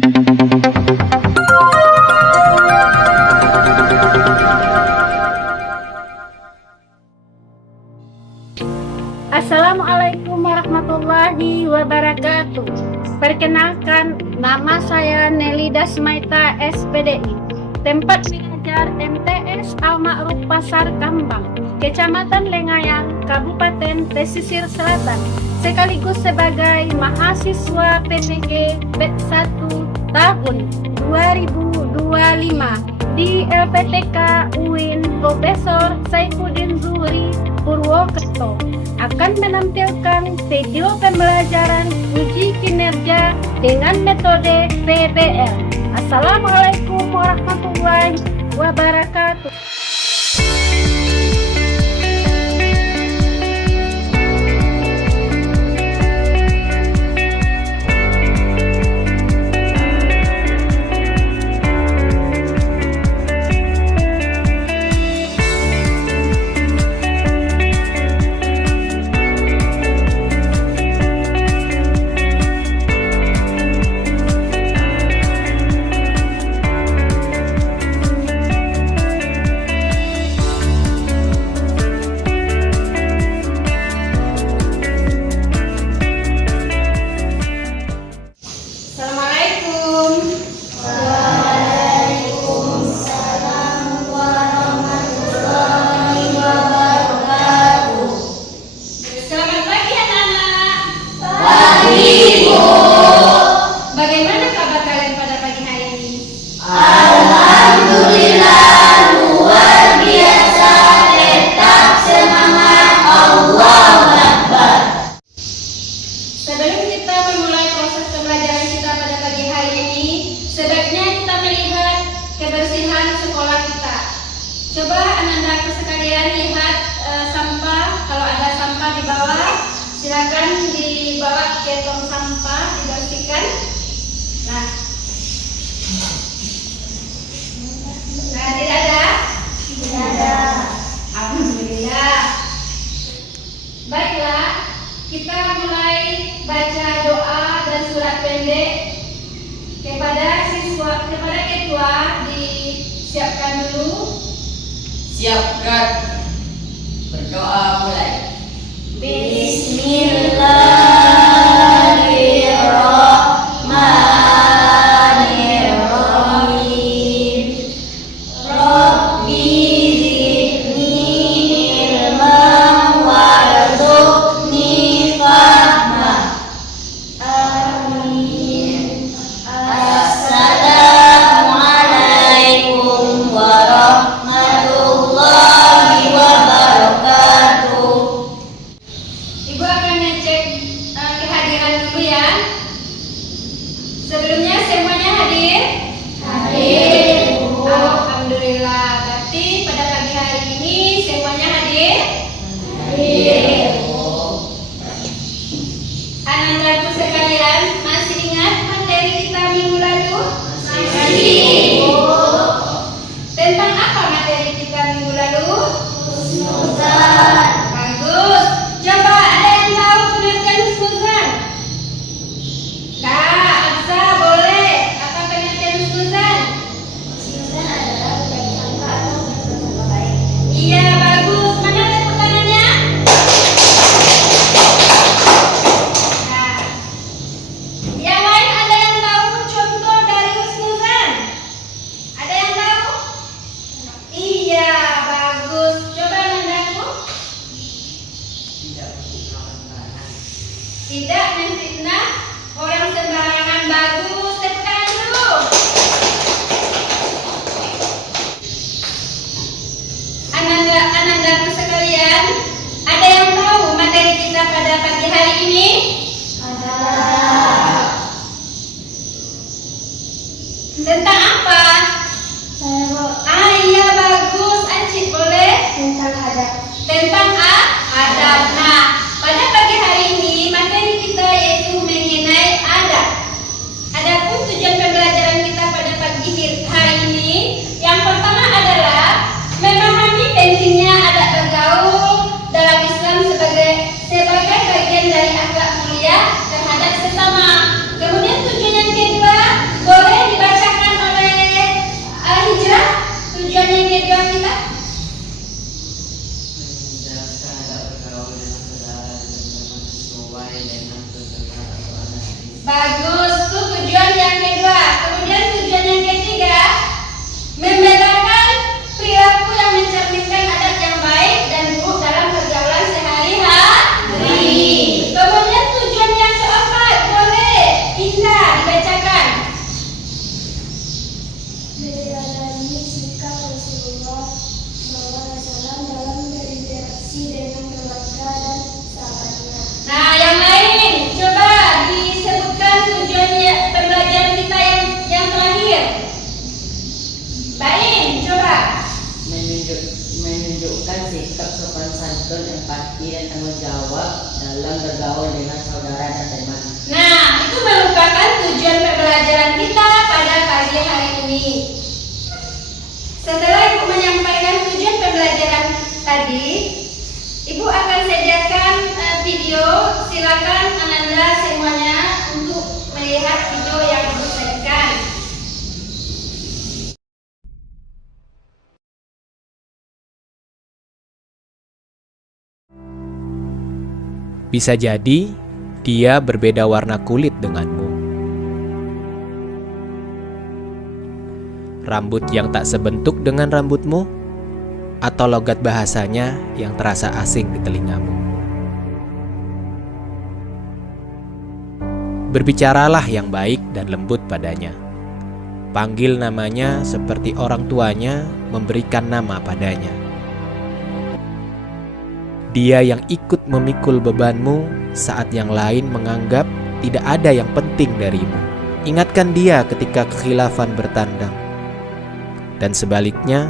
Assalamualaikum warahmatullahi wabarakatuh. Perkenalkan, nama saya Nelly Dasmaita SPDI. Tempat mengajar MTS Al-Ma'ruf Pasar Kambang, Kecamatan Lengayang, Kabupaten Pesisir Selatan, sekaligus sebagai mahasiswa PPG PET 1 tahun 2025 di LPTK UIN Profesor Saifuddin Zuhri Purwokerto, akan menampilkan video pembelajaran uji kinerja dengan metode PBL. Assalamualaikum warahmatullahi wabarakatuh. Bagaimana kabar kalian pada pagi hari ini? Alhamdulillah, luar biasa, tetap semangat, Allahu Akbar. Sebelum kita memulai proses pembelajaran kita pada pagi hari ini, sebaiknya kita melihat kebersihan sekolah kita. Coba anak-anakku sekalian lihat sampah. Kalau ada sampah di bawah, silakan dibawa ke tong sampah, dibersihkan. Nah, tidak ada? Tidak ada. Alhamdulillah. Baiklah, kita mulai baca doa dan surat pendek kepada ketua. Disiapkan dulu. Siapkan. Berdoa mulai. Bismillahirrahmanirrahim. Rabbi zidni ilman warzuqni fahma. Amin. Assalamualaikum warahmatullahi wabarakatuh. Ibu akan ngecek kehadiran dulu ya. Sebelumnya semuanya hadir? Hadir. Alhamdulillah. Berarti pada pagi hari ini semuanya hadir? Hadir. Anak-anakku sekalian, masih ingat materi kita minggu lalu? Masih. Tentang apa materi kita minggu lalu? Husnuzan. Bagus. Coba ada yang tahu pengertian husnuzan? Kak, Absa, boleh. Apa pengertian husnuzan? Husnuzan adalah baik sangka atau berprasangka baik. Iya, bagus. Mana tepuk tangannya? Nah, yang lain ada yang tahu contoh dari husnuzan? Ada yang tahu? Iya, bagus. Coba nandaku. Tidak menfitnah orang sembarangan. Bagus. Tepuk tangan dulu. Anak-anakku sekalian, ada yang tahu materi kita pada pagi hari ini? Ada. Tentang apa? Iya, bagus. Ancik boleh? Tentang adab. Tentang adab. Nah, pada pagi hari ini materi kita yaitu mengenai adab. Adapun tujuan pembelajaran kita pada pagi hari ini, yang pertama adalah memahami pentingnya adab bergaul dalam Islam sebagai bagian dari akhlak mulia terhadap sesama. Kemudian tujuan yang kedua, tadi, Ibu akan sediakan video. Silakan Ananda semuanya untuk melihat video yang Ibu sediakan. Bisa jadi dia berbeda warna kulit denganmu. Rambut yang tak sebentuk dengan rambutmu, atau logat bahasanya yang terasa asing di telingamu. Berbicaralah yang baik dan lembut padanya. Panggil namanya seperti orang tuanya memberikan nama padanya. Dia yang ikut memikul bebanmu saat yang lain menganggap tidak ada yang penting darimu. Ingatkan dia ketika kekhilafan bertandang. Dan sebaliknya,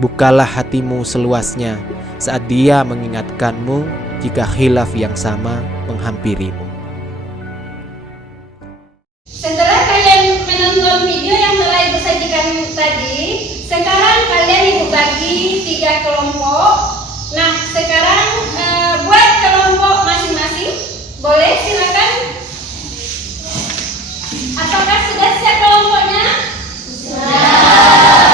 bukalah hatimu seluasnya saat dia mengingatkanmu jika khilaf yang sama menghampirimu. Setelah kalian menonton video yang telah Ibu sajikan tadi, sekarang kalian Ibu bagi 3 kelompok. Nah, sekarang buat kelompok masing-masing. Boleh, silakan. Apakah sudah siap kelompoknya? Sudah.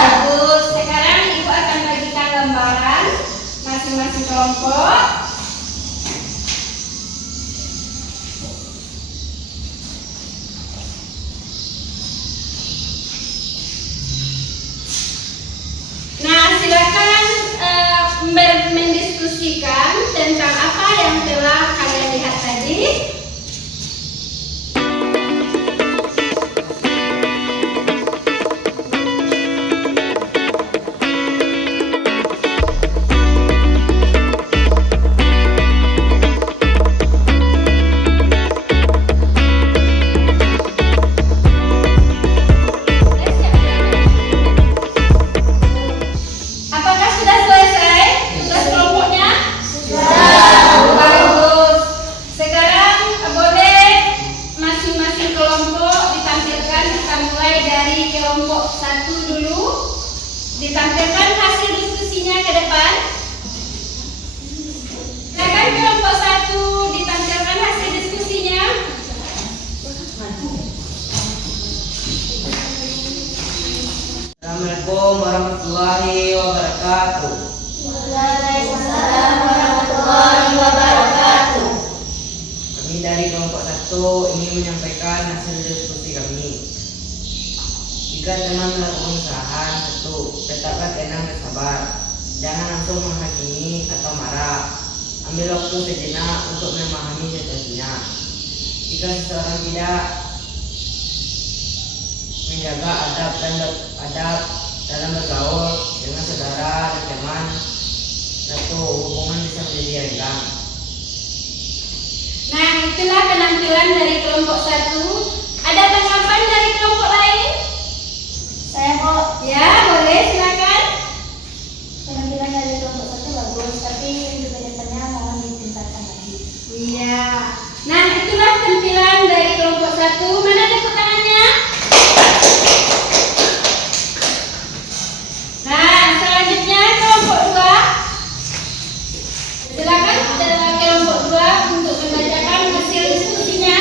Bagus. Sekarang Ibu akan bagikan lembaran masing-masing kelompok. Nah, silakan mendiskusikan tentang apa yang telah kalian lihat tadi. Apakah sudah selesai tugas kelompoknya? Sudah. Bagus. Sekarang boleh masing-masing kelompok ditampilkan. Kita mulai dari kelompok 1 dulu. Ditampilkan hasil diskusinya ke depan. Silakan kelompok 1 ditampilkan hasil diskusinya. Assalamualaikum warahmatullahi wabarakatuh. Waalaikumsalam warahmatullahi wabarakatuh. Kami dari kelompok 1 ingin menyampaikan hasil diskusi kami. Jika teman melakukan kesalahan, 1. Tetaplah tenang dan sabar. Jangan langsung menghakimi atau marah. Ambil waktu sejenak untuk memahami situasinya. Jika seseorang tidak menjaga adab dalam bergaul dengan saudara dan teman, 1. Hubungan bisa menjadi renggang. Nah, itulah penampilan dari kelompok 1. Ada tanggapan dari kelompok lain? Saya kok Ya, boleh, silakan. penampilan dari kelompok 1 bagus, tapi kedepannya mohon ditingkatkan lagi. Iya. Nah, itulah tampilan dari kelompok 1. Mana tepuk tangannya? Nah, selanjutnya kelompok 2. Silakan kelompok 2 untuk membacakan hasil diskusinya.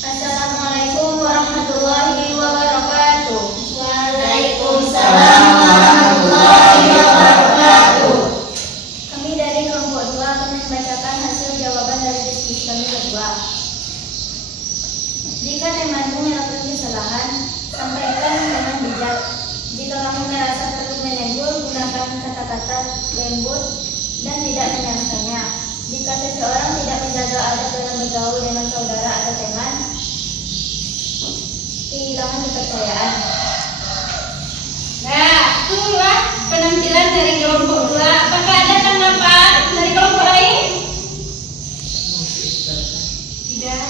Assalamualaikum warahmatullahi wabarakatuh. Waalaikumsalam warahmatullahi wabarakatuh. Kami dari kelompok 2 akan membacakan hasil jawaban dari diskusi kami berdua. Jika temanmu melakukan kesalahan, sampaikan dengan bijak. Jika kamu merasa perlu menegur, gunakan kata-kata lembut dan tidak menyalahkannya. Jika seseorang tidak menjaga adab dalam bergaul dengan saudara atau teman, kehilangan kepercayaan. Nah, itulah penampilan dari kelompok 2. Apakah ada tanggapan dari kelompok lain? Tidak.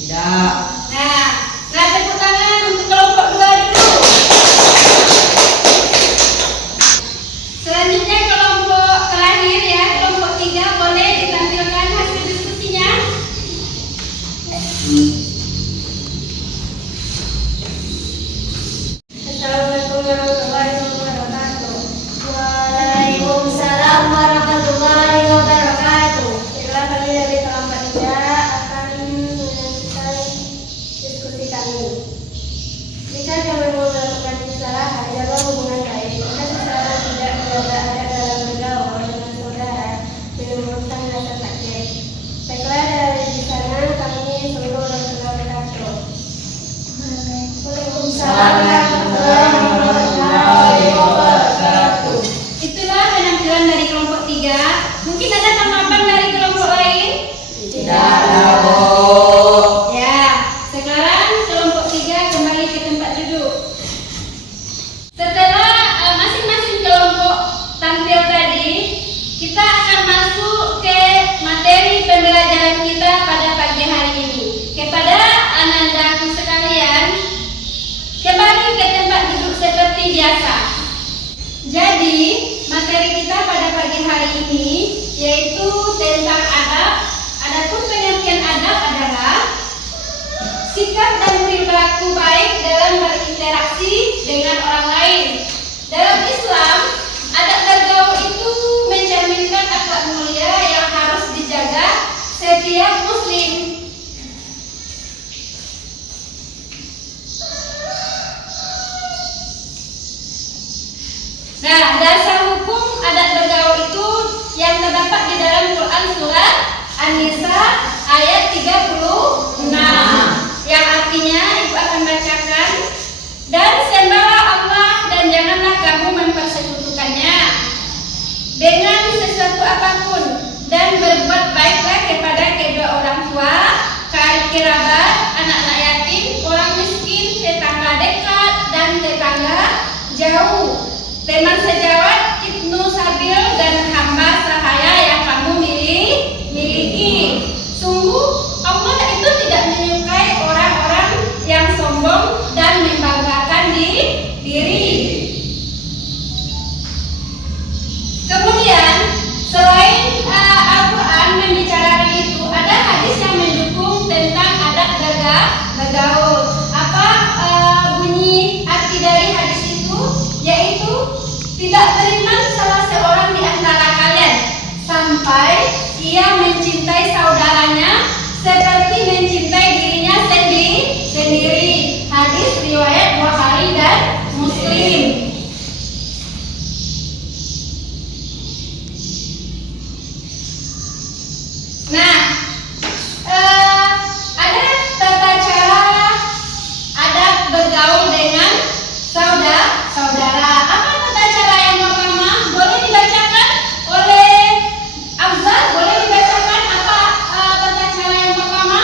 Tidak. Nah, tepuk tangan untuk kelompok 2 dulu. Selanjutnya kelompok terakhir ya, kelompok 3, boleh ditampilkan hasil diskusinya. Assalamualaikum warahmatullahi wabarakatuh. Waalaikumsalam Jika kami mau melakukan kesalahan, jaga hubungan baik. Jika seseorang tidak menjaga adab dalam bergaul dengan saudara, menimbulkan rasa sakit. Baiklah, dari sana kami sungguh berterima kasih. Waalaikumsalam warahmatullahi wabarakatuh. Itulah penampilan dari kelompok 3. Mungkin ada tanggapan dari kelompok lain? Tidak ada. Ya, sekarang kelompok 3 kembali ke tempat duduk. Setelah masing-masing kelompok tampil tadi, kita akan masuk ke materi pembelajaran kita pada pagi hari ini. Kepada anandaku sekalian, kembali ke tempat duduk seperti biasa. Jadi, materi kita pada pagi hari ini yaitu tentang adab. Adapun pengertian adab adalah sikap dan perilaku baik dalam berinteraksi dengan orang lain. Dalam Islam, adab bergaul itu mencerminkan akhlak mulia yang harus dijaga setiap muslim. Nah, dasar hukum adab bergaul itu yang terdapat di dalam Quran surat An-Nisa ayat 36, yang artinya ibu akan bacakan, dan sembahlah Allah dan janganlah kamu mempersekutukannya dengan sesuatu apapun, dan berbuat baiklah kepada kedua orang tua, kerabat, anak-anak yatim, orang miskin, tetangga dekat dan tetangga jauh, teman sejawat, ibnu sabil, dan hamba sahaya yang kamu miliki. Sungguh Allah itu tidak menyukai orang-orang yang sombong dan membanggakan diri. Kemudian selain Al-Quran membicarakan itu, ada hadis yang mendukung tentang adab bergaul. Apa bunyi arti dari hadis itu? Yaitu tidak beriman salah seorang di antara kalian sampai ia mencintai saudaranya seperti mencintai dirinya sendiri. Hadis riwayat Bukhari dan Muslim. Nah, ada tata cara adab bergaul dengan saudara. Apa tata cara yang pertama? Boleh dibacakan oleh Afzal? Boleh dibacakan apa tata cara yang pertama?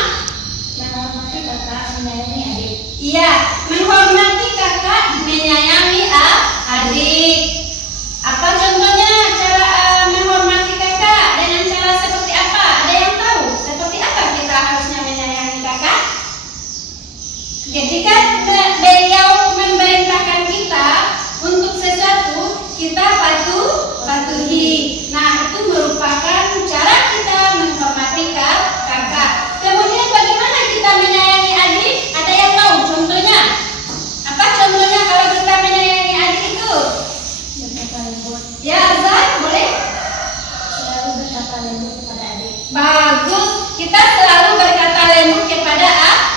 Menghormati kakak, menyayangi adik. Iya, menghormati kakak, menyayangi adik. Apa contohnya cara menghormati kakak? Dengan cara seperti apa? Ada yang tahu? Seperti apa kita harusnya menyayangi kakak? Ketika beliau memerintahkan kita untuk sesuatu, kita patuhi. Nah, itu merupakan cara kita menghormati kakak. Kemudian bagaimana kita menyayangi adik? Ada yang tahu contohnya? Apa contohnya kalau kita menyayangi adik itu? Berkata lembut. Ya, Azhar, boleh? Selalu berkata lembut kepada adik. Bagus, kita selalu berkata lembut kepada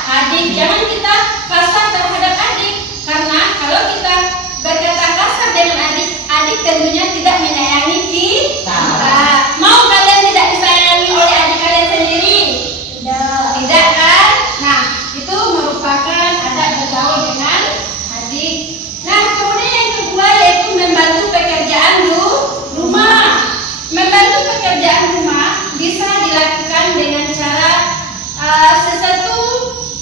adik. Jangan kita kasar terhadap adik, karena kalau kita berkata kasar dengan adik tentunya tidak menyayangi kita. Mau kalian tidak disayangi oleh adik kalian sendiri? Tidak kan? Nah, itu merupakan adab bergaul dengan adik. Nah, kemudian yang kedua yaitu membantu pekerjaan rumah. Membantu pekerjaan rumah bisa dilakukan dengan cara sesuatu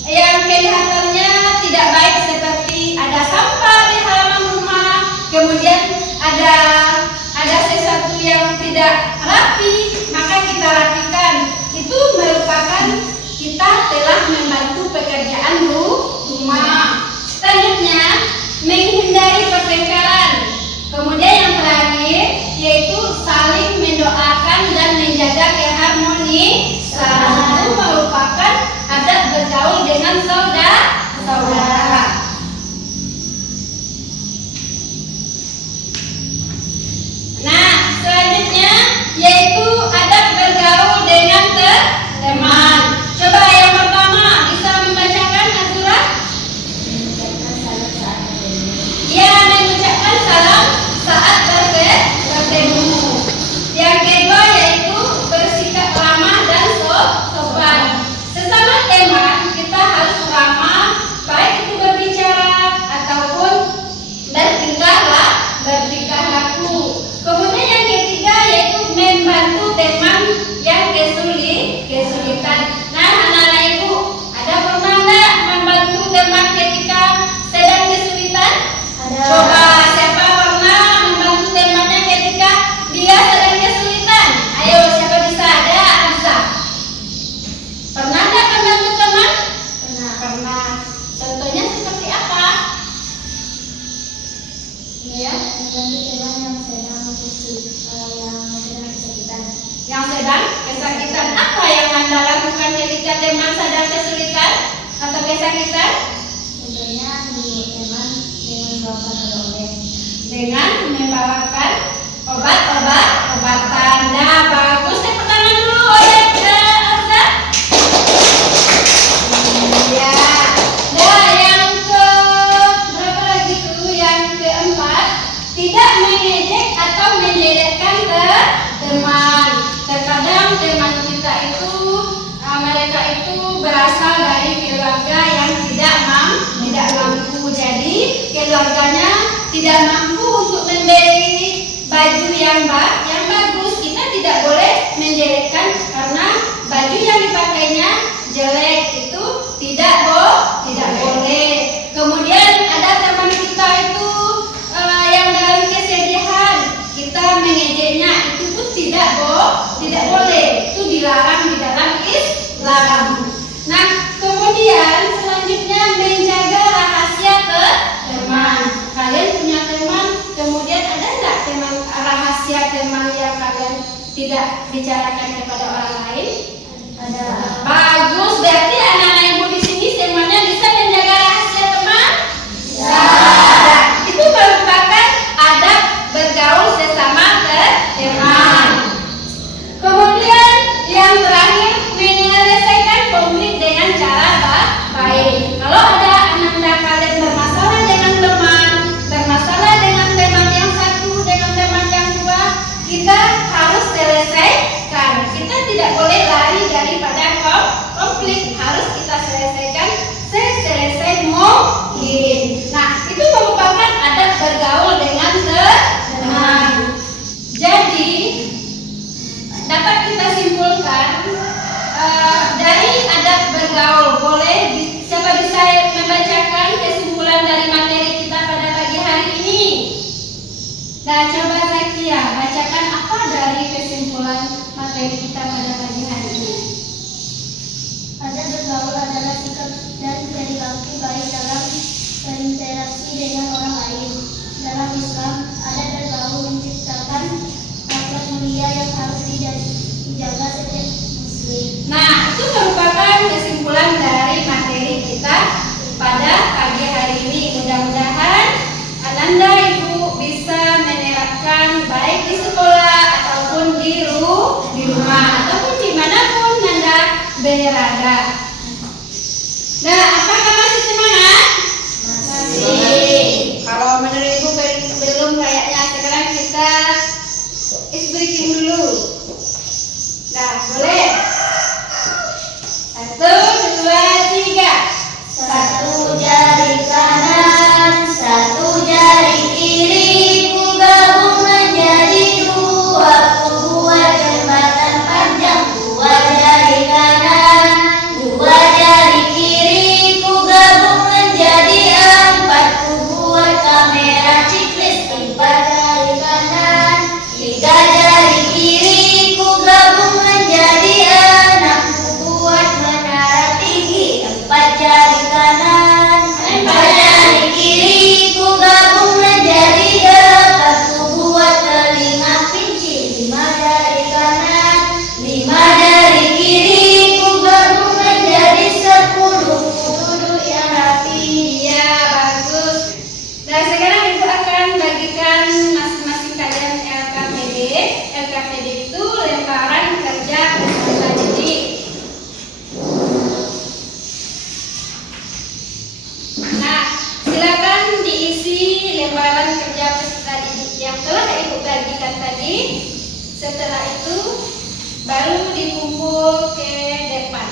yang kelihatannya tidak baik, seperti ada sampah di halaman rumah, kemudian ada sesuatu yang tidak rapi, maka kita rapikan. Itu merupakan kita telah membantu pekerjaan rumah. Selanjutnya, menghindari pertengkaran. Kemudian yang terakhir yaitu saling mendoakan dan menjaga keharmonisan. Itu merupakan adab bergaul dengan saudara. Nah, selanjutnya yaitu adab bergaul dengan teman. Coba yang pertama bisa membacakan Azura? Coba siapa pernah membantu temannya ketika dia sedang kesulitan? Ayo, siapa bisa? Ada Hamzah. Pernah nggak membantu teman? Pernah. Contohnya seperti apa? Ya, membantu teman yang sedang kesulitan. yang sedang kesakitan. Apa yang Anda lakukan ketika teman sedang kesulitan atau kesakitan? Contohnya teman Dengan membawakan obat-obatan. Nah, bagus. Tepuk tangan dulu oleh Hamzah. Ya. Nah, yang ke berapa lagi tuh? Yang keempat, tidak mengejek atau menjelekkan ke teman. Terkadang teman kita itu mereka itu berasal dari keluarga yang tidak mampu. Jadi keluarganya tidak mampu untuk membeli baju yang bagus. Kita tidak boleh menjelekkan karena baju yang dipakainya jelek, itu tidak boleh. Kemudian ada teman kita itu yang dalam kesedihan, kita mengejeknya, itu pun tidak boleh. Itu dilarang di dalam Islam. Nah, kemudian selanjutnya menjaga rahasia ke teman. Kalian punya teman, kemudian ada nggak teman rahasia teman yang kalian tidak bicarakan kepada orang lain? Ada. Bagus, berarti anak-anak ibu di sini semuanya bisa menjaga rahasia teman? Bisa. Itu merupakan adab bergaul sesama teman. Kemudian yang terakhir, menyelesaikan konflik dengan cara baik. Kalau ada anak kalian bermasalah dengan teman, bermasalah dengan teman yang satu, dengan teman yang dua, kita harus selesaikan. Kita tidak boleh lari daripada konflik, harus kita selesaikan seselesai mungkin. Nah, itu merupakan adab bergaul dengan teman. Jadi dapat kita simpulkan dari adab bergaul. Boleh siapa bisa membacakan kesimpulan dari materi kita pada pagi hari ini? Nah, coba Zakia bacakan apa dari kesimpulan materi kita pada pagi hari ini. Adab bergaul adalah sikap dan perilaku baik dalam berinteraksi dengan orang lain. Dalam Islam, adab bergaul menciptakan akhlak mulia yang harus dijaga setiap muslim. Nah, itu merupakan kesimpulan dari materi kita pada pagi hari ini. Mudah-mudahan Ananda Ibu bisa menerapkan baik di sekolah ataupun di rumah ataupun dimanapun Anda berada. Nah, apakah masih semangat? Masih. Kalau menurut Ibu belum kayaknya, sekarang kita is breaking dulu. Nah, boleh. 1, 2, 3. Satu jari kanan, satu jari kiri, ku gabung menjadi dua, ku buat jembatan panjang. Dua jari kanan, dua jari kiri, ku gabung menjadi empat, ku buat kamera ciklis. Empat jari kanan, tiga jari kiri, ku gabung menjadi enam, ku buat menara tinggi. Empat jari kanan, empat jari kiri, ku gabung menjadi delapan, ku buat telinga pinci. Lima jari kanan, lima jari kiri, ku gabung menjadi 10, ku duduk yang rapi. Iya, bagus. Nah, sekarang Ibu akan bagikan masing-masing kalian LKPD. LKPD itu lembaran kerja peserta didik. Nah, silakan diisi lembaran kerja peserta didik yang telah Ibu bagikan tadi. Setelah itu baru dikumpul ke depan.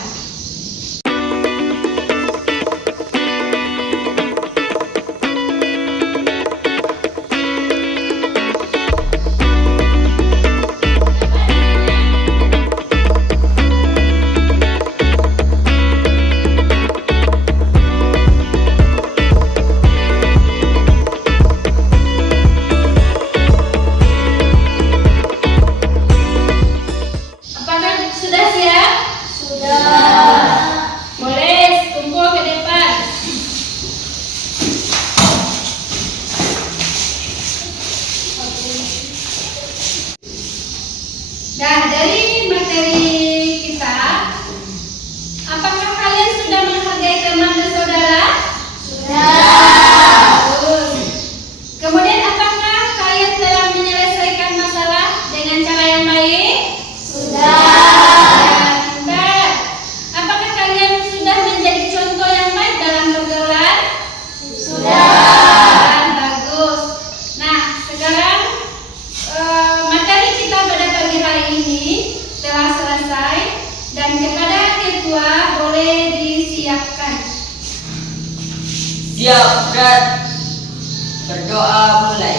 tidak berat. Berdoa mulai.